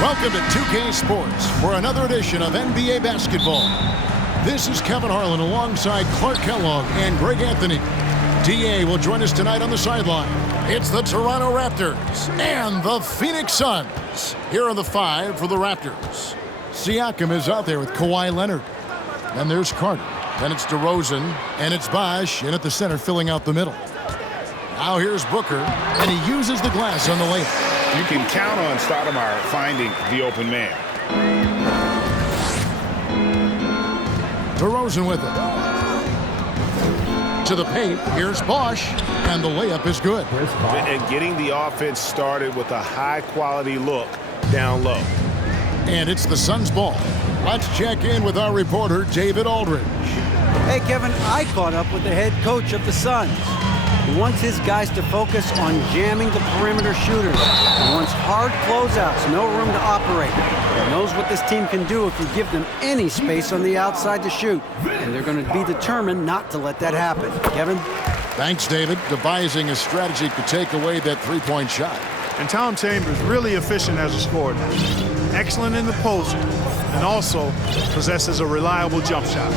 Welcome to 2K Sports for another edition of NBA basketball. This is Kevin Harlan alongside Clark Kellogg and Greg Anthony. DA will join us tonight on the sideline. It's the Toronto Raptors and the Phoenix Suns. Here are the five for the Raptors. Siakam is out there with Kawhi Leonard. And there's Carter. Then it's DeRozan, and it's Bosh in at the center filling out the middle. Now here's Booker, and he uses the glass on the layup. You can count on Stoudemire finding the open man. DeRozan with it. To the paint, here's Bosh, and the layup is good. And getting the offense started with a high-quality look down low. And it's the Suns' ball. Let's check in with our reporter, David Aldridge. Hey, Kevin, I caught up with the head coach of the Suns. He wants his guys to focus on jamming the perimeter shooters. He wants hard closeouts, no room to operate. He knows what this team can do if you give them any space on the outside to shoot. And they're going to be determined not to let that happen. Kevin? Thanks, David. Devising a strategy to take away that three-point shot. And Tom Chambers really efficient as a scorer. Excellent in the post, and also possesses a reliable jump shot.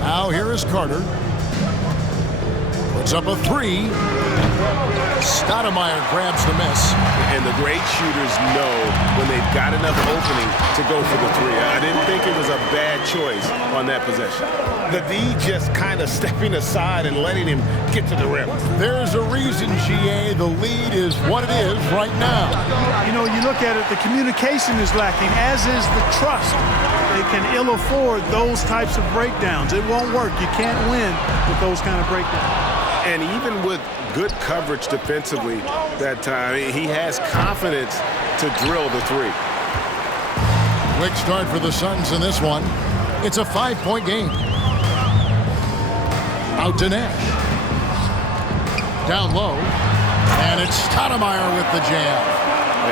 Now here is Carter. Puts up a three. Stoudemire grabs the miss. And the great shooters know when they've got enough opening to go for the three. I didn't think it was a bad choice on that possession. The D just kind of stepping aside and letting him get to the rim. There's a reason, GA, the lead is what it is right now. You know, you look at it, the communication is lacking, as is the trust. They can ill afford those types of breakdowns. It won't work. You can't win with those kind of breakdowns. And even with good coverage defensively that time, he has confidence to drill the three. Quick start for the Suns in this one. It's a 5-point game. Out to Nash. Down low. And it's Stoudemire with the jam.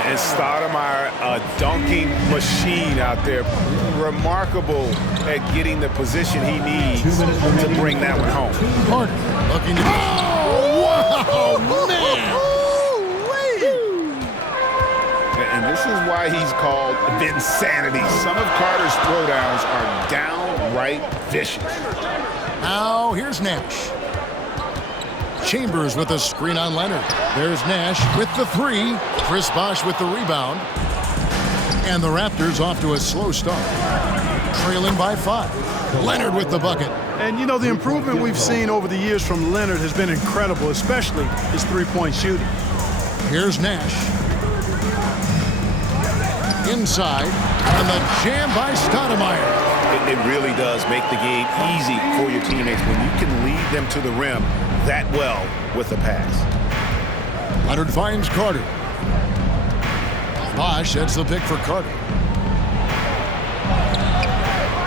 And Stoudemire, a dunking machine out there. Remarkable at getting the position he needs to bring that one home. Carter looking to... Oh, wow, man! And this is why he's called Vinsanity. Some of Carter's throwdowns are downright vicious. Now here's Nash. Chambers with a screen on Leonard. There's Nash with the three. Chris Bosh with the rebound. And the Raptors off to a slow start. Trailing by 5. Leonard with the bucket. And, you know, the improvement we've seen over the years from Leonard has been incredible, especially his three-point shooting. Here's Nash. Inside. And the jam by Stoudemire. It really does make the game easy for your teammates when you can lead them to the rim that well with a pass. Leonard finds Carter. Bosh sets the pick for Carter.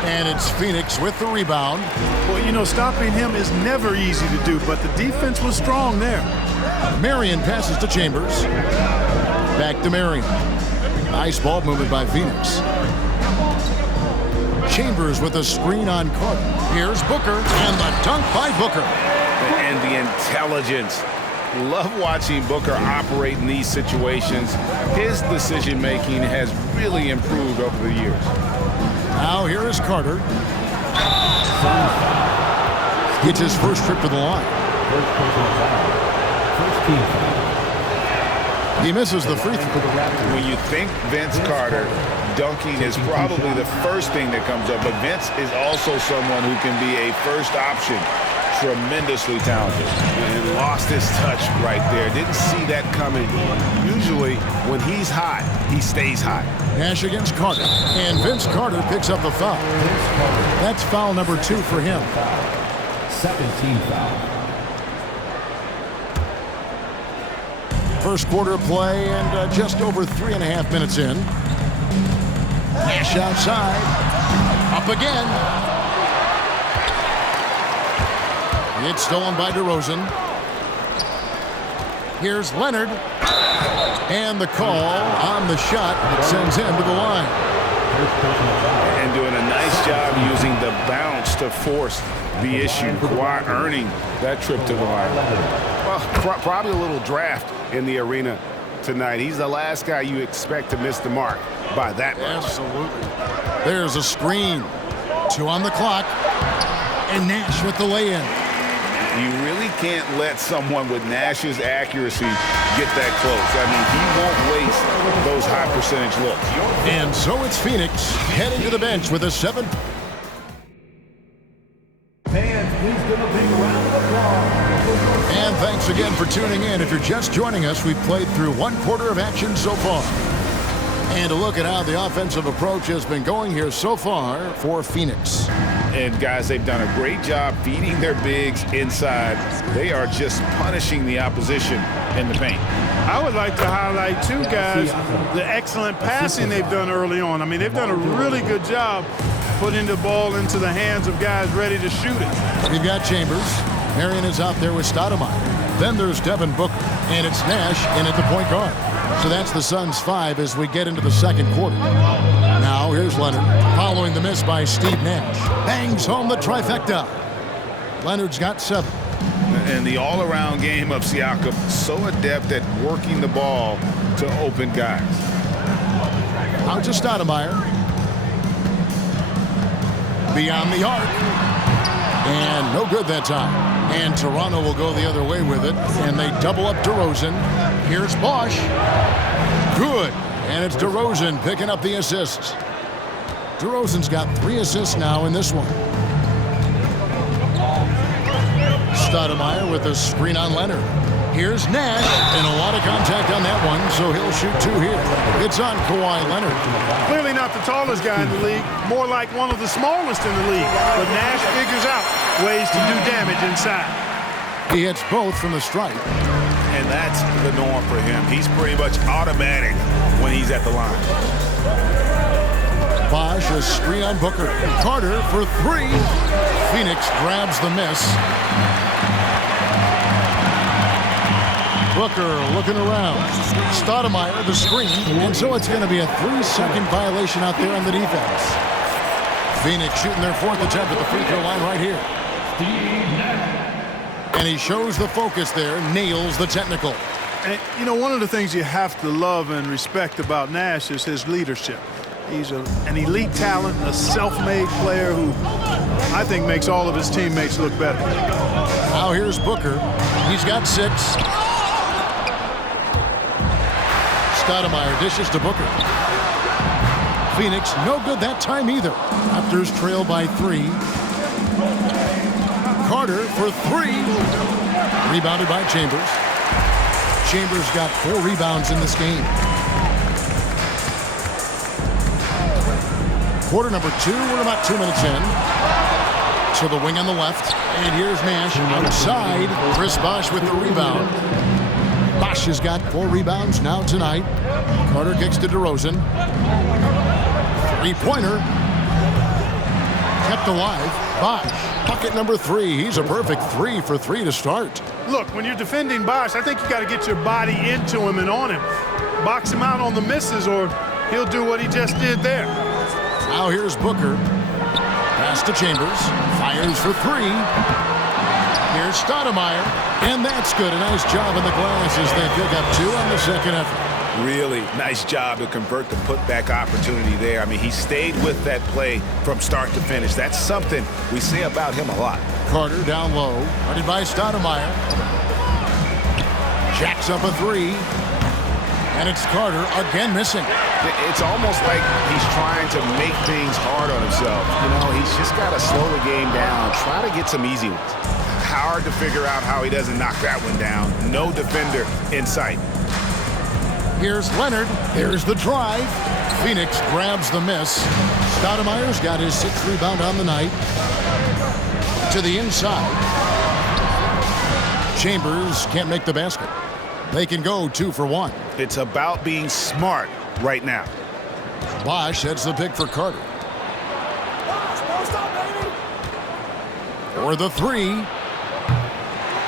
And it's Phoenix with the rebound. Well, you know, stopping him is never easy to do, but the defense was strong there. Marion passes to Chambers. Back to Marion. Nice ball movement by Phoenix. Chambers with a screen on Carter. Here's Booker, and the dunk by Booker. And the intelligence. Love watching Booker operate in these situations. His decision-making has really improved over the years. Now here is Carter. Gets his first trip to the line. He misses the free throw. When you think Vince Carter, dunking is probably the first thing that comes up. But Vince is also someone who can be a first option. Tremendously talented. And lost his touch right there. Didn't see that coming. Usually, when he's hot, he stays hot. Nash against Carter. And Vince Carter picks up the foul. That's foul number 2 for him. 17 foul. First quarter play and just over 3.5 minutes in. Nash outside. Up again. It's stolen by DeRozan. Here's Leonard. And the call on the shot that sends him to the line. And doing a nice job using the bounce to force the issue. Kawhi earning that trip to the line. Well, probably a little draft in the arena tonight. He's the last guy you expect to miss the mark by that much. Absolutely. There's a screen. 2 on the clock. And Nash with the lay-in. You really can't let someone with Nash's accuracy get that close. I mean, he won't waste those high percentage looks. And so it's Phoenix heading to the bench with a 7. Fans, please give a big round of applause. And thanks again for tuning in. If you're just joining us, we've played through 1/4 of action so far. And a look at how the offensive approach has been going here so far for Phoenix. And guys, they've done a great job feeding their bigs inside. They are just punishing the opposition in the paint. I would like to highlight, too, guys, the excellent passing they've done early on. I mean, they've done a really good job putting the ball into the hands of guys ready to shoot it. We've got Chambers. Marion is out there with Stoudemire. Then there's Devin Booker. And it's Nash in at the point guard. So that's the Suns' 5 as we get into the second quarter. Now here's Leonard following the miss by Steve Nash. Bangs home the trifecta. Leonard's got 7. And the all-around game of Siakam, so adept at working the ball to open guys. Out to Stoudemire. Beyond the arc. And no good that time. And Toronto will go the other way with it. And they double up DeRozan. Here's Bosch. Good. And it's DeRozan picking up the assists. DeRozan's got 3 assists now in this one. Stoudemire with a screen on Leonard. Here's Nash, and a lot of contact on that one, so he'll shoot 2 here. It's on Kawhi Leonard. Clearly not the tallest guy in the league, more like one of the smallest in the league. But Nash figures out ways to do damage inside. He hits both from the stripe. And that's the norm for him. He's pretty much automatic when he's at the line. Bosch, a screen on Booker. Carter for 3. Phoenix grabs the miss. Booker looking around. Stoudemire the screen. And so it's going to be a 3-second violation out there on the defense. Phoenix shooting their 4th attempt at the free throw line right here. And he shows the focus there, nails the technical. And, you know, one of the things you have to love and respect about Nash is his leadership. He's an elite talent, a self-made player who I think makes all of his teammates look better. Now here's Booker. He's got 6. Stoudemire dishes to Booker. Phoenix no good that time either. Raptors trail by 3. Carter for 3. Rebounded by Chambers. Chambers got 4 rebounds in this game. Quarter number 2. We're about 2 minutes in. To the wing on the left. And here's Nash outside. Chris Bosch with the rebound. Bosch has got 4 rebounds now tonight. Carter kicks to DeRozan. 3-pointer. Kept alive. Bosch. Bucket number 3. He's a perfect 3 for 3 to start. Look, when you're defending Bosch, I think you got to get your body into him and on him. Box him out on the misses or he'll do what he just did there. Now here's Booker. Pass to Chambers. Fires for 3. Here's Stoudemire. And that's good. A nice job in the glass as they pick up 2 on the second effort. Really nice job to convert the putback opportunity there. I mean, he stayed with that play from start to finish. That's something we say about him a lot. Carter down low. Guarded by Stoudemire. Jacks up a 3. And it's Carter again missing. It's almost like he's trying to make things hard on himself. You know, he's just got to slow the game down, try to get some easy ones. Hard to figure out how he doesn't knock that one down. No defender in sight. Here's Leonard. Here's the drive. Phoenix grabs the miss. Stoudemire's got his 6th rebound on the night. To the inside. Chambers can't make the basket. They can go 2 for 1. It's about being smart right now. Bosch heads the pick for Carter. For the 3.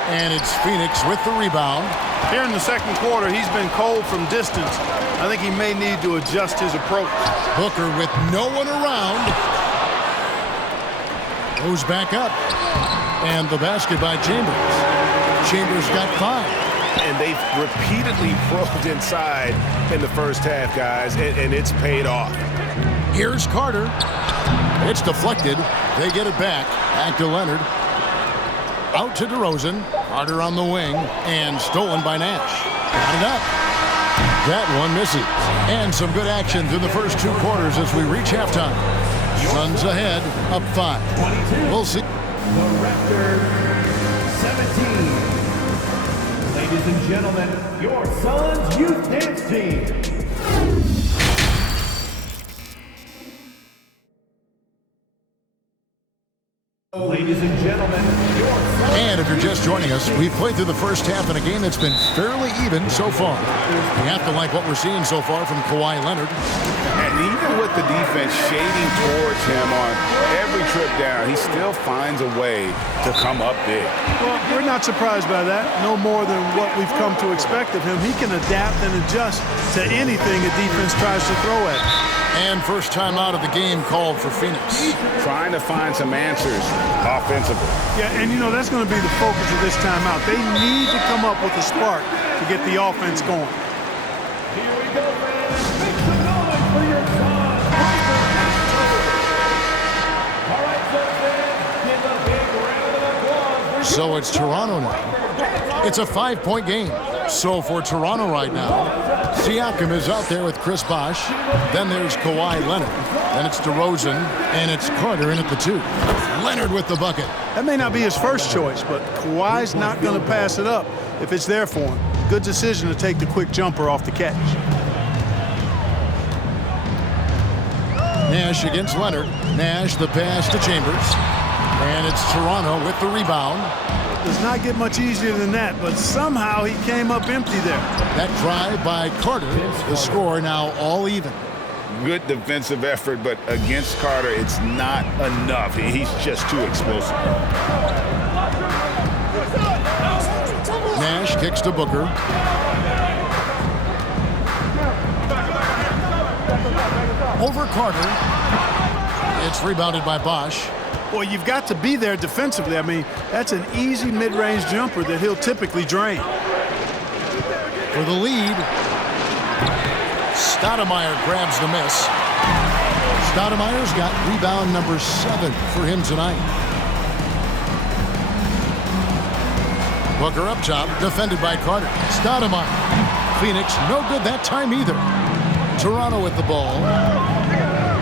And it's Phoenix with the rebound. Here in the second quarter, he's been cold from distance. I think he may need to adjust his approach. Booker with no one around. Goes back up. And the basket by Chambers. Chambers got 5. And they've repeatedly probed inside in the first half, guys, and it's paid off. Here's Carter. It's deflected. They get it back. Back to Leonard. Out to DeRozan. Carter on the wing. And stolen by Nash. Got it up. That one misses. And some good action through the first 2 quarters as we reach halftime. Suns ahead, up 5. We'll see. The Raptors 17. Ladies and gentlemen, your Suns Youth Dance Team. Ladies and gentlemen, your Suns. And if you're just joining us, we've played through the first half in a game that's been fairly even so far. You have to like what we're seeing so far from Kawhi Leonard. And even with the defense shading towards him on every trip down, he still finds a way to come up big. Well, we're not surprised by that. No more than what we've come to expect of him. He can adapt and adjust to anything a defense tries to throw at him. And first time out of the game called for Phoenix. Trying to find some answers offensively. Yeah, and you know, that's going to be the focus of this timeout. They need to come up with a spark to get the offense going. Here we go, fans. Make some noise for your Suns. All right, Suns fans, give a big round of applause. So it's Toronto now. It's a 5-point game. So for Toronto right now, Siakam is out there with Chris Bosh. Then there's Kawhi Leonard. Then it's DeRozan, and it's Carter in at the 2. Leonard with the bucket. That may not be his first choice, but Kawhi's not going to pass it up if it's there for him. Good decision to take the quick jumper off the catch. Nash against Leonard. Nash the pass to Chambers. And it's Toronto with the rebound. Does not get much easier than that, but somehow he came up empty there. That drive by Carter. The score now all even. Good defensive effort, but against Carter, it's not enough. He's just too explosive. Nash kicks to Booker. Over Carter. It's rebounded by Bosh. Well, you've got to be there defensively. I mean, that's an easy mid-range jumper that he'll typically drain. For the lead, Stoudemire grabs the miss. Stoudemire's got rebound number 7 for him tonight. Booker up top, defended by Carter. Stoudemire. Phoenix, no good that time either. Toronto with the ball.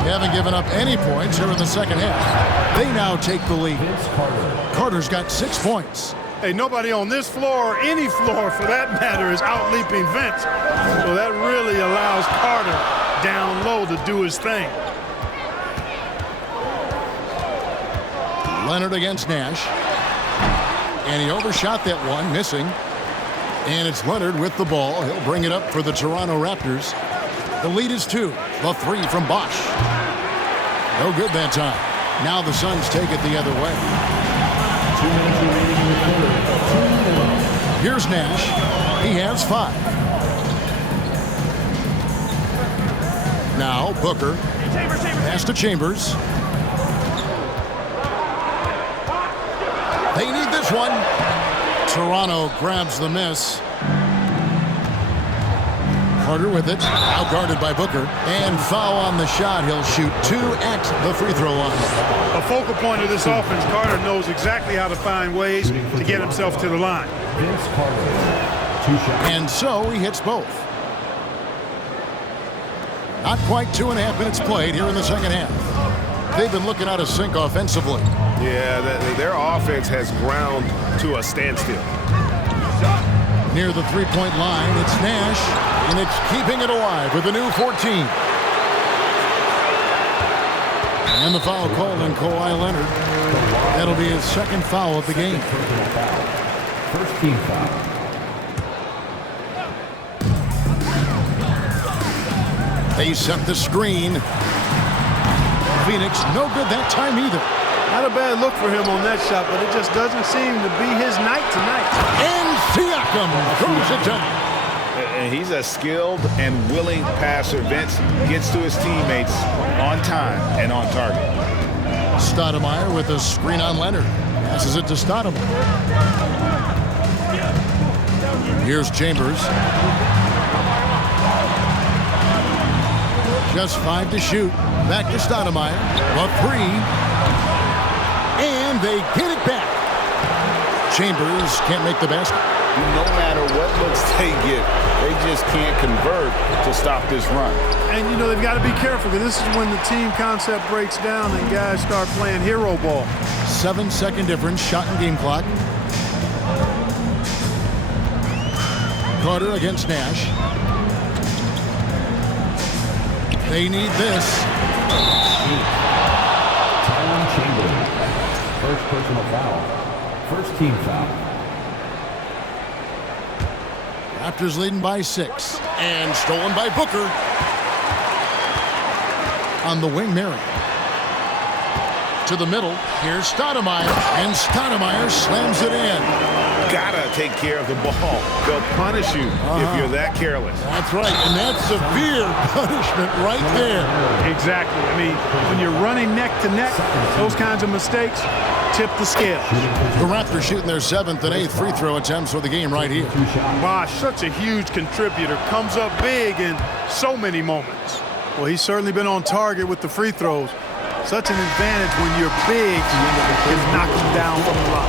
They haven't given up any points here in the second half. They now take the lead. Carter's got 6 points. Hey, nobody on this floor, or any floor for that matter, is out-leaping Vince. So that really allows Carter down low to do his thing. Leonard against Nash. And he overshot that one, missing. And it's Leonard with the ball. He'll bring it up for the Toronto Raptors. The lead is 2. The 3 from Bosh. No good that time. Now the Suns take it the other way. 2 minutes remaining in the quarter. Here's Nash. He has 5. Now Booker. Pass to Chambers. They need this one. Toronto grabs the miss. Carter with it, out guarded by Booker, and foul on the shot. He'll shoot 2 at the free throw line. A focal point of this offense, Carter knows exactly how to find ways to get himself to the line. Vince Carter, 2 shots. And so he hits both. Not quite 2.5 minutes played here in the second half. They've been looking out of sync offensively. Yeah, their offense has ground to a standstill. Near the three-point line, it's Nash, and it's keeping it alive with a new 14. And the foul called on Kawhi Leonard. That'll be his second foul of the game. First team foul. They set the screen. Phoenix, no good that time either. Not a bad look for him on that shot, but it just doesn't seem to be his night tonight. And Siakam throws it down. And he's a skilled and willing passer. Vince gets to his teammates on time and on target. Stoudemire with a screen on Leonard. Passes it to Stoudemire. Here's Chambers. Just 5 to shoot. Back to Stoudemire. A 3. And they get it back. Chambers can't make the basket. No matter what looks they get, they just can't convert to stop this run. And, you know, they've got to be careful because this is when the team concept breaks down and guys start playing hero ball. 7-second difference, shot and game clock. Carter against Nash. They need this. Tyron Chambers. First personal foul. First team foul. Raptors leading by 6. And stolen by Booker. On the wing, Mary. To the middle. Here's Stoudemire. And Stoudemire slams it in. Gotta take care of the ball. They'll punish you if you're that careless. That's right. And that's severe punishment right there. Exactly. I mean, when you're running neck to neck, those kinds of mistakes tip the scale. The Raptors shooting their 7th and 8th free throw attempts for the game right here. Bosh, such a huge contributor. Comes up big in so many moments. Well, he's certainly been on target with the free throws. Such an advantage when you're big is knocking down from the line.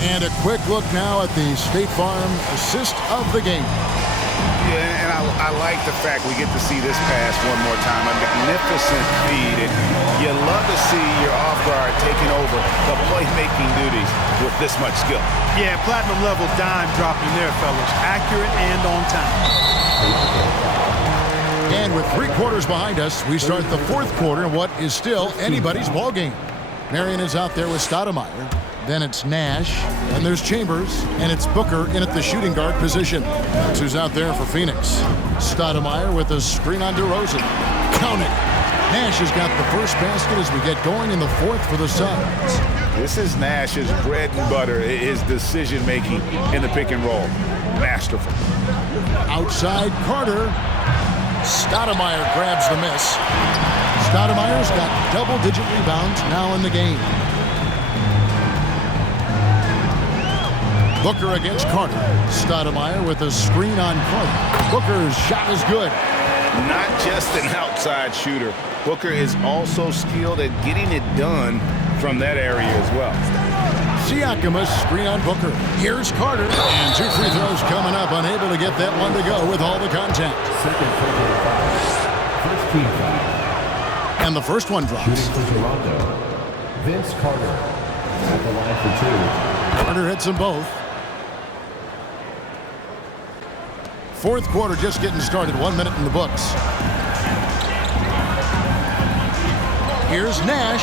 And a quick look now at the State Farm assist of the game. Yeah, and I like the fact we get to see this pass one more time. A magnificent feed. And you love to see your off guard taking over the playmaking duties with this much skill. Yeah, platinum level dime dropping there, fellas. Accurate and on time. And with 3 quarters behind us, we start the 4th quarter in what is still anybody's ball game. Marion is out there with Stoudemire. Then it's Nash, and there's Chambers, and it's Booker in at the shooting guard position. That's who's out there for Phoenix. Stoudemire with a screen on DeRozan. Count it. Nash has got the first basket as we get going in the 4th for the Suns. This is Nash's bread and butter, his decision-making in the pick and roll. Masterful. Outside Carter. Stoudemire grabs the miss. Stoudemire's got double-digit rebounds now in the game. Booker against Carter. Stoudemire with a screen on Carter. Booker's shot is good. Not just an outside shooter. Booker is also skilled at getting it done from that area as well. Siakam, a screen on Booker. Here's Carter. And 2 free throws coming up. Unable to get that one to go with all the contact. Second personal foul. First team foul. And the first one drops. Shooting for Toronto. Vince Carter at the line for 2. Carter hits them both. 4th quarter just getting started. 1 minute in the books. Here's Nash.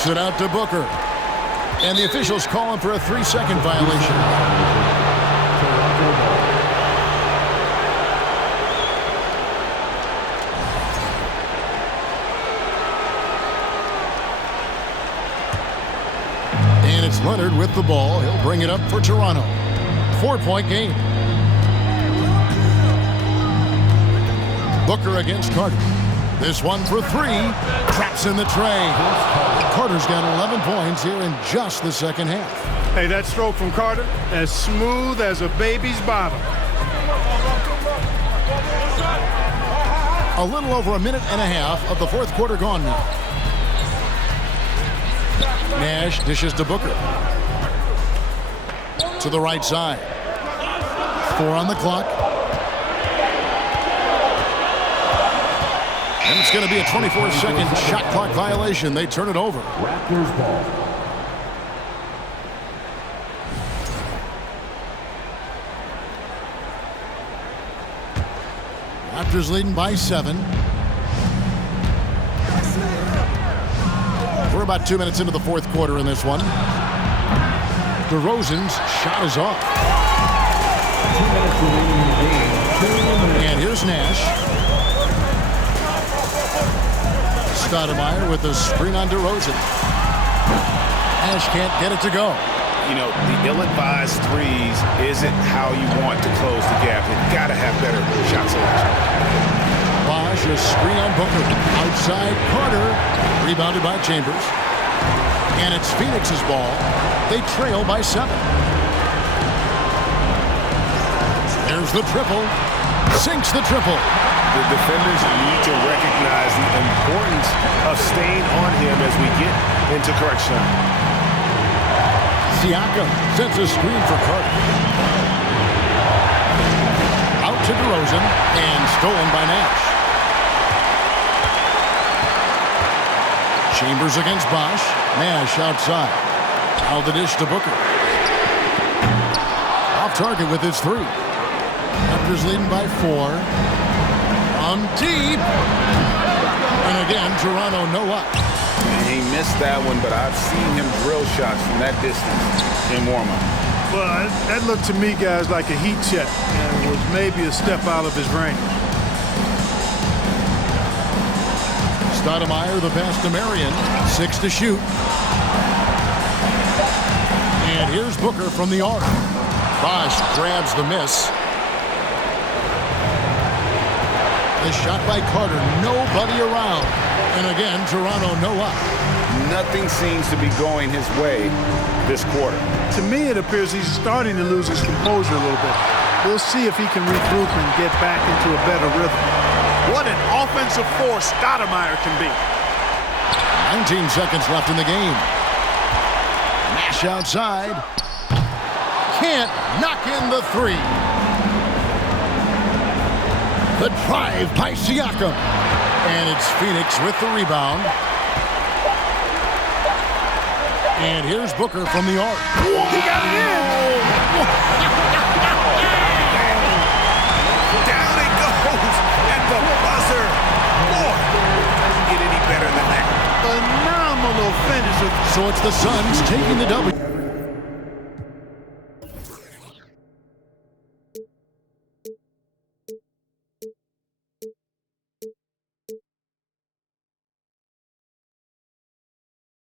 Kicks it out to Booker. And the officials calling for a 3-second violation. And it's Leonard with the ball. He'll bring it up for Toronto. 4-point game. Booker against Carter. This one for 3. Traps in the tray. Carter's got 11 points here in just the second half. Hey, that stroke from Carter, as smooth as a baby's bottom. A little over a minute and a half of the 4th quarter gone now. Nash dishes to Booker. To the right side. 4 on the clock. And it's going to be a 24-second shot clock violation. They turn it over. Raptors ball. Raptors leading by 7. We're about 2 minutes into the 4th quarter in this one. DeRozan's shot is off. 2 minutes remaining in the game. And here's Nash. Stoudemire with a screen on DeRozan. Nash can't get it to go. You know, the ill-advised threes isn't how you want to close the gap. You've got to have better shot selection. Bosch, a screen on Booker. Outside Carter. Rebounded by Chambers. And it's Phoenix's ball. They trail by 7. There's the triple. Sinks the triple. The defenders need to recognize the importance of staying on him as we get into correction. Siakam sets a screen for Carter. Out to DeRozan and stolen by Nash. Chambers against Bosch. Nash outside. Out the dish to Booker. Off target with his 3. Raptors leading by 4. On deep. And again, Toronto no up. He missed that one, but I've seen him drill shots from that distance in warm-up. Well, that looked to me, guys, like a heat check and was maybe a step out of his range. Stoudemire, the pass to Marion. 6 to shoot. And here's Booker from the arc. Bosch grabs the miss. The shot by Carter. Nobody around. And again, Toronto no up. Nothing seems to be going his way this quarter. To me, it appears he's starting to lose his composure a little bit. We'll see if he can regroup and get back into a better rhythm. What an offensive force Stoudemire can be. 19 seconds left in the game. Nash outside. Can't knock in the 3. The drive by Siakam. And it's Phoenix with the rebound. And here's Booker from the arc. He got it in! Down it goes at the buzzer. Boy, doesn't get any better than that. Phenomenal finish. So it's the Suns taking the W.